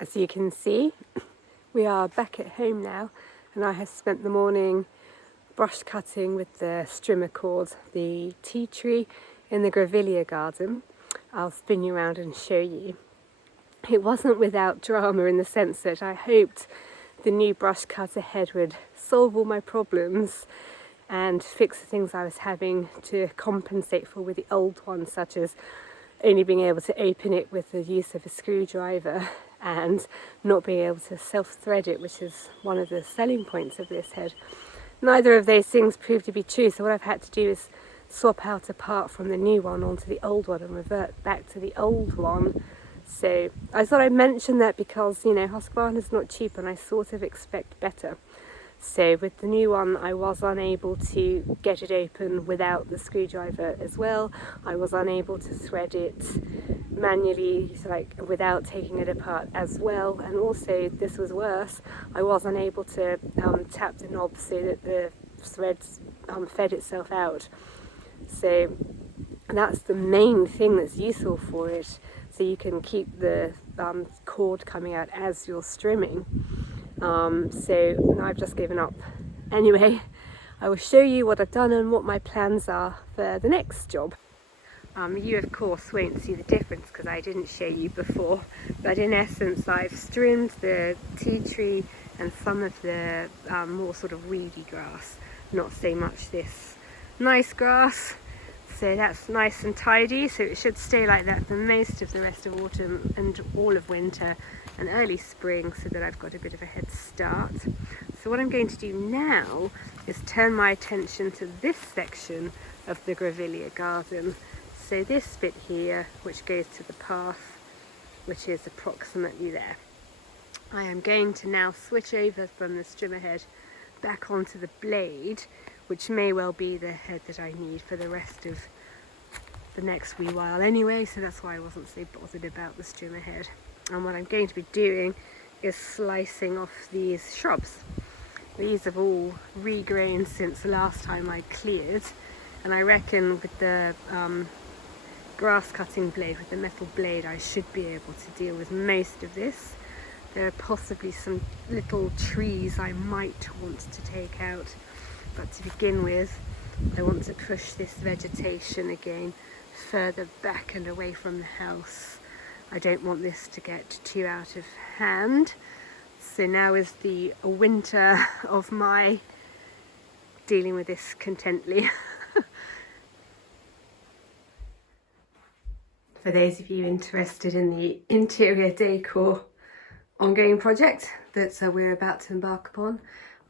As you can see, we are back at home now, and I have spent the morning brush cutting with the Strimmercord, the tea tree in the Grevillea garden. I'll spin you around and show you. It wasn't without drama in the sense that I hoped the new brush cutter head would solve all my problems and fix the things I was having to compensate for with the old one, such as only being able to open it with the use of a screwdriver and not being able to self-thread it, which is one of the selling points of this head. Neither of those things proved to be true, so what I've had to do is swap out a part from the new one onto the old one and revert back to the old one. So I thought I'd mention that because, you know, Husqvarna is not cheap and I sort of expect better. So with the new one, I was unable to get it open without the screwdriver as well. I was unable to thread it manually, like without taking it apart as well. And also, this was worse, I was unable to tap the knob so that the threads fed itself out. So that's the main thing that's useful for it. So you can keep the cord coming out as you're strimming. So I've just given up. Anyway, I will show you what I've done and what my plans are for the next job. You of course won't see the difference because I didn't show you before, but in essence I've trimmed the tea tree and some of the more sort of weedy grass, not so much this nice grass. So that's nice and tidy, so it should stay like that for most of the rest of autumn and all of winter and early spring, so that I've got a bit of a head start. So what I'm going to do now is turn my attention to this section of the Grevillea garden. So this bit here, which goes to the path, which is approximately there. I am going to now switch over from the strimmer head back onto the blade, which may well be the head that I need for the rest of the next wee while anyway, so that's why I wasn't so bothered about the strimmer head. And what I'm going to be doing is slicing off these shrubs. These have all regrown since the last time I cleared, and I reckon with the grass cutting blade, with the metal blade, I should be able to deal with most of this. There are possibly some little trees I might want to take out, but to begin with I want to push this vegetation again further back and away from the house. I don't want this to get too out of hand. So now is the winter of my dealing with this contently. For those of you interested in the interior decor ongoing project that we're about to embark upon,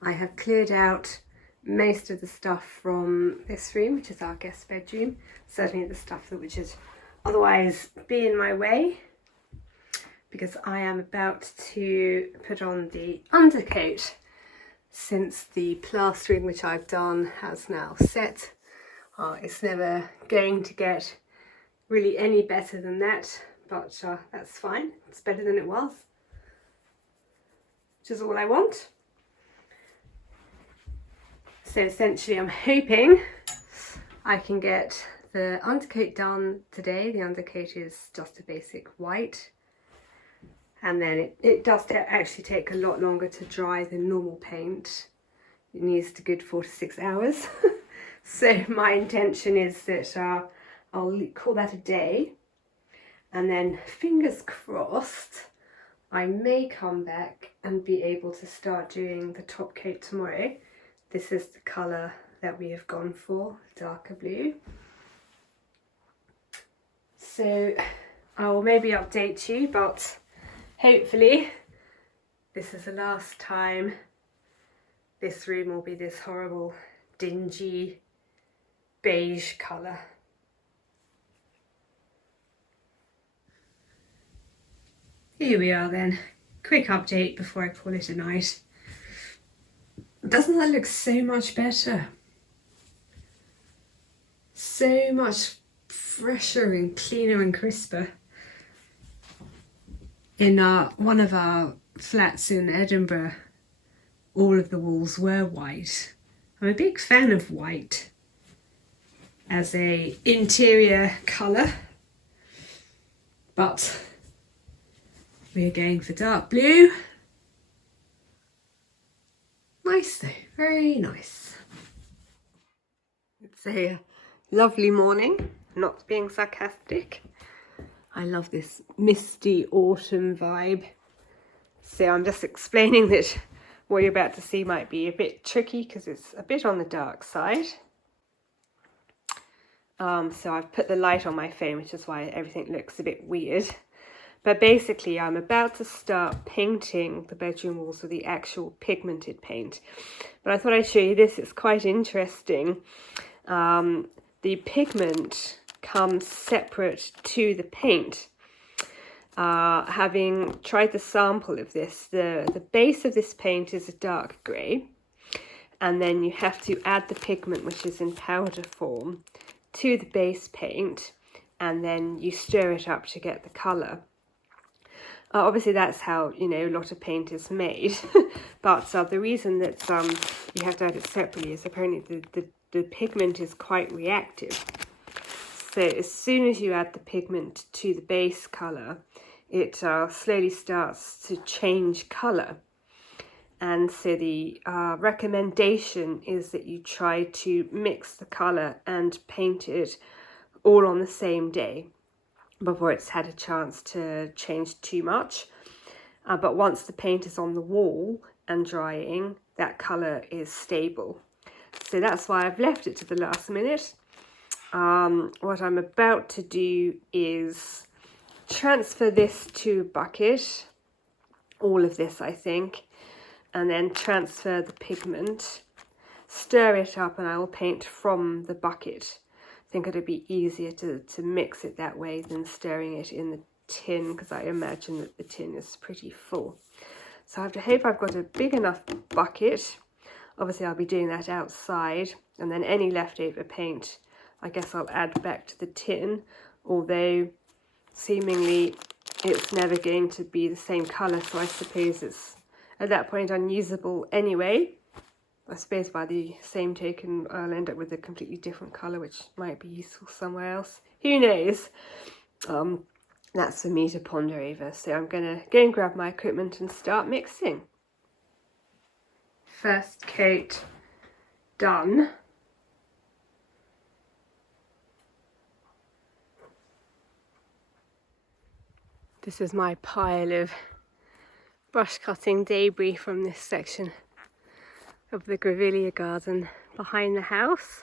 I have cleared out most of the stuff from this room, which is our guest bedroom, certainly the stuff that would just otherwise be in my way, because I am about to put on the undercoat since the plastering which I've done has now set. It's never going to get really any better than that, but that's fine. It's better than it was, which is all I want. So essentially I'm hoping I can get the undercoat done today. The undercoat is just a basic white, and then it does actually take a lot longer to dry than normal paint. It needs a good 4 to 6 hours. So my intention is that I'll call that a day, and then fingers crossed I may come back and be able to start doing the top coat tomorrow. This is the colour that we have gone for, darker blue. So I will maybe update you, but hopefully this is the last time this room will be this horrible, dingy, beige colour. Here we are then. Quick update before I call it a night. Doesn't that look so much better? So much fresher and cleaner and crisper. In one of our flats in Edinburgh, all of the walls were white. I'm a big fan of white as a interior colour, but We're going for dark blue. Nice though, very nice. It's a lovely morning, not being sarcastic. I love this misty autumn vibe. So I'm just explaining that what you're about to see might be a bit tricky because it's a bit on the dark side. So I've put the light on my phone, which is why everything looks a bit weird. But basically I'm about to start painting the bedroom walls with the actual pigmented paint. But I thought I'd show you this, it's quite interesting. The pigment comes separate to the paint. Having tried the sample of this, the base of this paint is a dark grey, and then you have to add the pigment, which is in powder form, to the base paint, and then you stir it up to get the colour. Obviously that's how, you know, a lot of paint is made, but the reason that you have to add it separately is apparently the pigment is quite reactive. So as soon as you add the pigment to the base colour, it slowly starts to change colour. And so the recommendation is that you try to mix the colour and paint it all on the same day before it's had a chance to change too much. But once the paint is on the wall and drying, that colour is stable. So that's why I've left it to the last minute. What I'm about to do is transfer this to a bucket, all of this I think, and then transfer the pigment, stir it up, and I will paint from the bucket. I think it'd be easier to mix it that way than stirring it in the tin, because I imagine that the tin is pretty full. So I have to hope I've got a big enough bucket. Obviously I'll be doing that outside, and then any leftover paint I guess I'll add back to the tin, although seemingly it's never going to be the same colour, so I suppose it's at that point unusable anyway. I suppose by the same token I'll end up with a completely different colour, which might be useful somewhere else. Who knows? That's for me to ponder over. So I'm going to go and grab my equipment and start mixing. First coat done. This is my pile of brush cutting debris from this section of the Grevillea garden behind the house.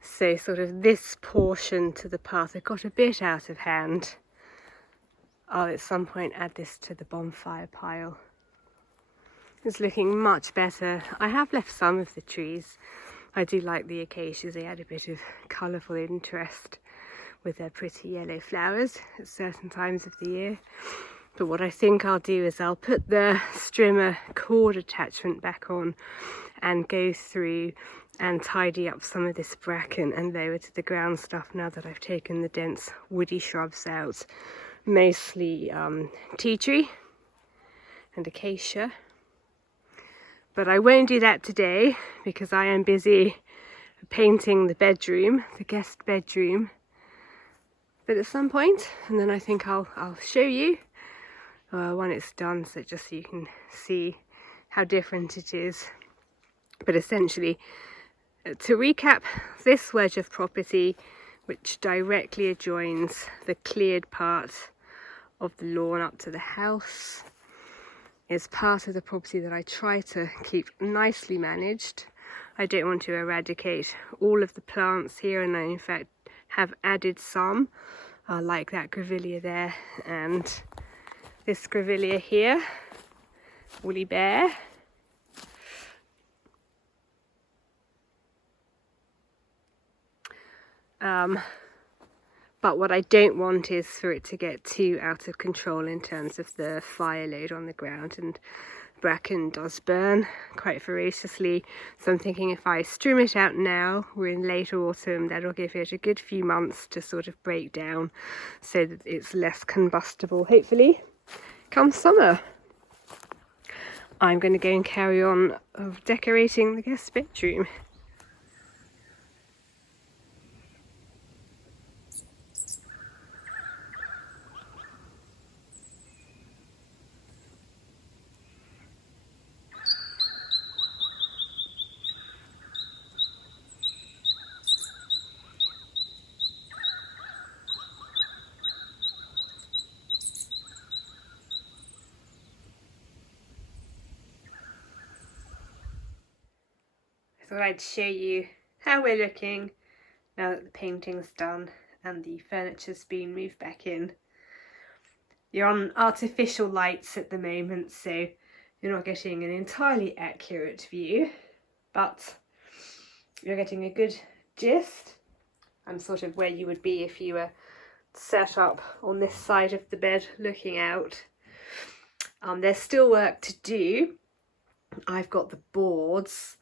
So sort of this portion to the path, it got a bit out of hand. I'll at some point add this to the bonfire pile. It's looking much better. I have left some of the trees. I do like the acacias, they add a bit of colourful interest with their pretty yellow flowers at certain times of the year. But what I think I'll do is I'll put the strimmer cord attachment back on and go through and tidy up some of this bracken and lower to the ground stuff now that I've taken the dense woody shrubs out. Mostly tea tree and acacia. But I won't do that today because I am busy painting the bedroom, the guest bedroom. But at some point, and then I think I'll show you when it's done, so just so you can see how different it is. But essentially, to recap, this wedge of property, which directly adjoins the cleared part of the lawn up to the house, is part of the property that I try to keep nicely managed. I don't want to eradicate all of the plants here, and I in fact have added some, like that grevillea there and this grevillea here, woolly bear. But what I don't want is for it to get too out of control in terms of the fire load on the ground, and bracken does burn quite ferociously. So I'm thinking if I strim it out now, we're in late autumn, that'll give it a good few months to sort of break down so that it's less combustible, hopefully, come summer. I'm going to go and carry on decorating the guest bedroom. thought I'd show you how we're looking now that the painting's done and the furniture's been moved back in. You're on artificial lights at the moment, so you're not getting an entirely accurate view, but you're getting a good gist. I'm sort of where you would be if you were set up on this side of the bed looking out. There's still work to do. I've got the boards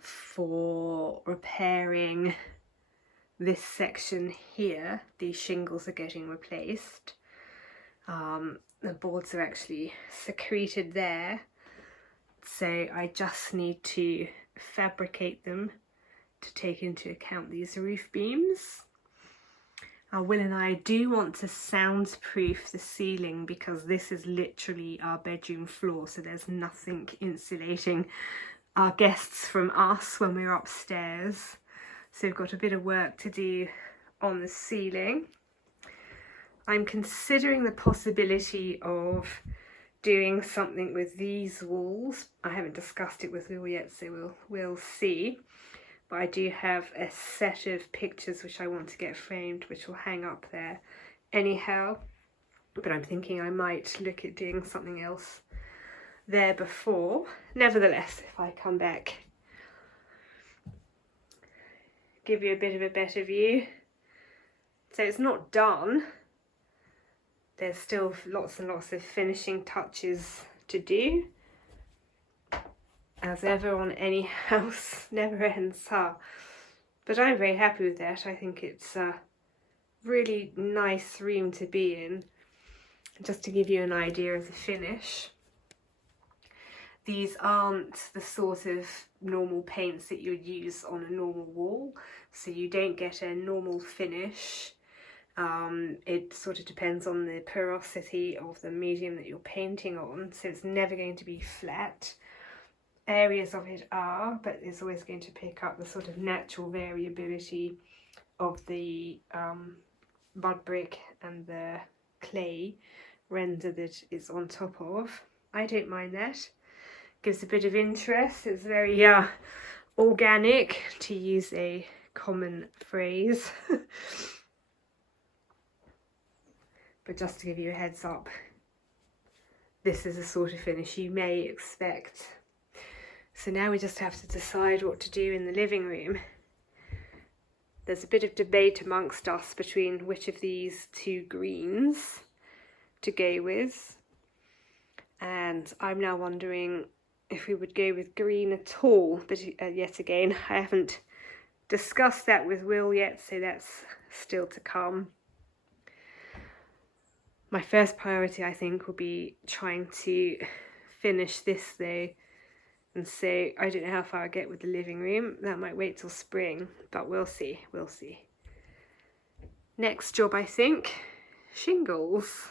for repairing this section here. These shingles are getting replaced. The boards are actually secreted there, so I just need to fabricate them to take into account these roof beams. Will and I do want to soundproof the ceiling because this is literally our bedroom floor, so there's nothing insulating our guests from us when we're upstairs. So we've got a bit of work to do on the ceiling. I'm considering the possibility of doing something with these walls. I haven't discussed it with Will yet, so we'll see. But I do have a set of pictures which I want to get framed, which will hang up there anyhow. But I'm thinking I might look at doing something else there before. Nevertheless, if I come back, give you a bit of a better view. So it's not done. There's still lots and lots of finishing touches to do. As ever on any house, never ends, huh? But I'm very happy with that. I think it's a really nice room to be in. Just to give you an idea of the finish, these aren't the sort of normal paints that you would use on a normal wall, so you don't get a normal finish. It sort of depends on the porosity of the medium that you're painting on, so it's never going to be flat. Areas of it are, but it's always going to pick up the sort of natural variability of the mud brick and the clay render that it's on top of. I don't mind that. Gives a bit of interest. It's very organic, to use a common phrase. But just to give you a heads up, this is the sort of finish you may expect. So now we just have to decide what to do in the living room. There's a bit of debate amongst us between which of these two greens to go with. And I'm now wondering if we would go with green at all. But yet again, I haven't discussed that with Will yet, so that's still to come. My first priority, I think, will be trying to finish this though. And so I don't know how far I get with the living room. That might wait till spring, but we'll see, we'll see. Next job, I think, shingles.